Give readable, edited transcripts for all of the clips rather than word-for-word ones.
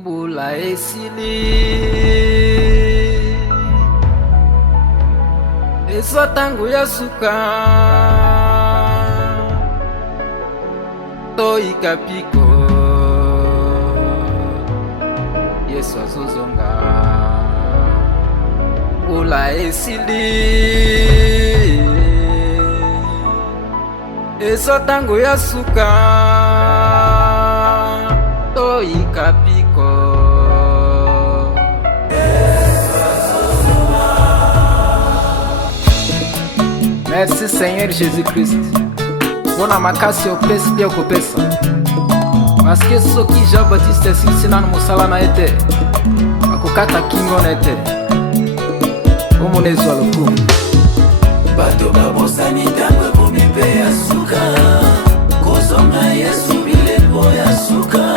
Mbula esili eso tangu ya suka to ikapiko Yesu azozonga. Mbula esili eso tangu ya suka to ikapiko. Merci Seigneur Jésus-Christ. Bona makasi opesi pia kopesa. Maske soki Jean-Baptiste sina musala na ete akukata kingo na ete omonezwa lokumu bato babosani ntango ekomi mpe ya suka kozonga Yesu bileko ya suka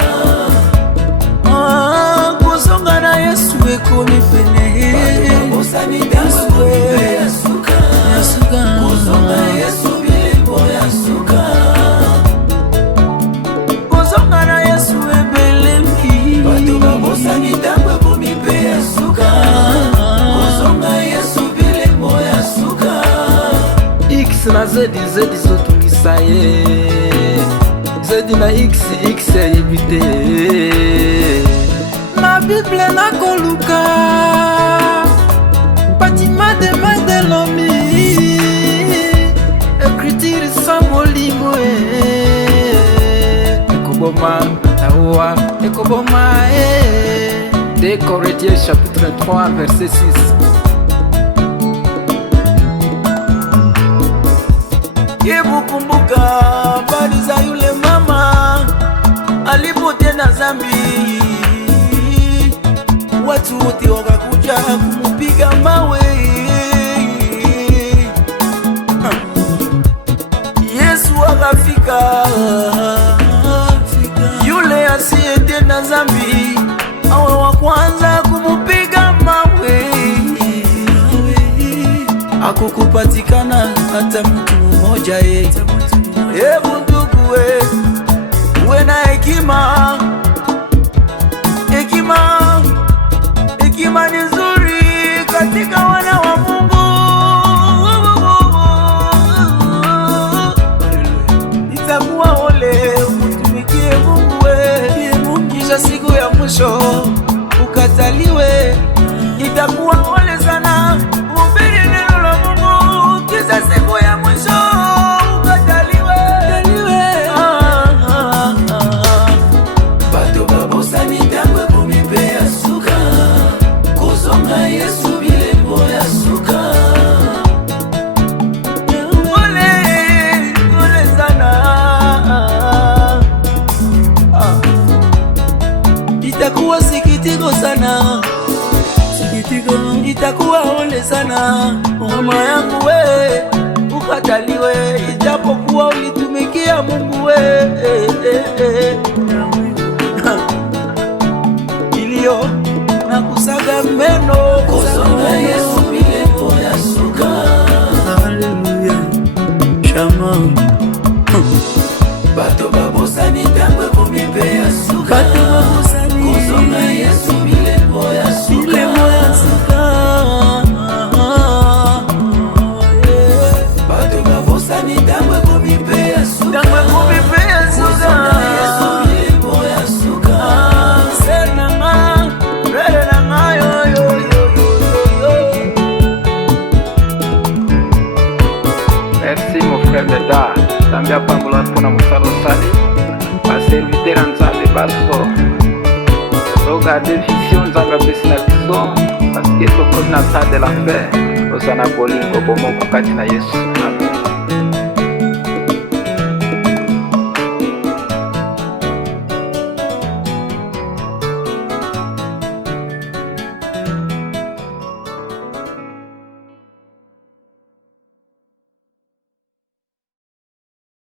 kozonga na Yesu ekomi pene bato babosani ntango ekomi mpe ya suka kozonga Yesu bileko ya suka kozonga na Yesu ebelemi bato babosani ntango ekomi mpe ya suka kozonga Yesu bileko ya suka. X na Z zotungisa ye Z na X yebite na Bible na koluka bâtiment de main de l'homme écriture sans molimo ekoboma tawa ekoboma 2 Corinthiens chapitre 3 verset 6. Yebukumbuka habari za yule mama alipotenda zambi, watu wote wakakuja kumupiga mawe. Yesu akafika, yule asiyetenda zambi awe wa kwanza kumupiga mawe. Hakukupatikana hata mtu mmoja ye. Hebu ndugu we, uwe na hekima. Hekima ni nzuri katika wana wa Mungu. Itakuwa ole umtumikie Mungu we, kisha siku ya mwisho ukataliwe. Itakuwa ole sana ubiri neno la Mungu, kisha siku ya mwisho ukataliwe. Bato babosani ntango ekomi mpe ya suka kozonga Yesu bileko ya suka. Ole sana. Itakuwa sikitiko sana, itakuwa ole sana mama yangu we, ukataliwe ijapokuwa ulitumikia Mungu we. Ilio na kusaga meno kozonga Yesu bileko ya suka. Haleluya, shama. Bato babosani ntango ekomi mpe ya suka kozonga Yesu bileko ya suka. Bato babosani ntango ekomi mpe ya suka kozonga Yesu bileko ya suka. Senanga renanga yo. Merci mon frère Leda Zambia pambola mpona mosala osali baserviteur ya Nzambe baso togarde vision Nzambe apesi na biso parceke tokomi na temps de la fin ozala na bolingo bomoko kati na Yesu. Amen.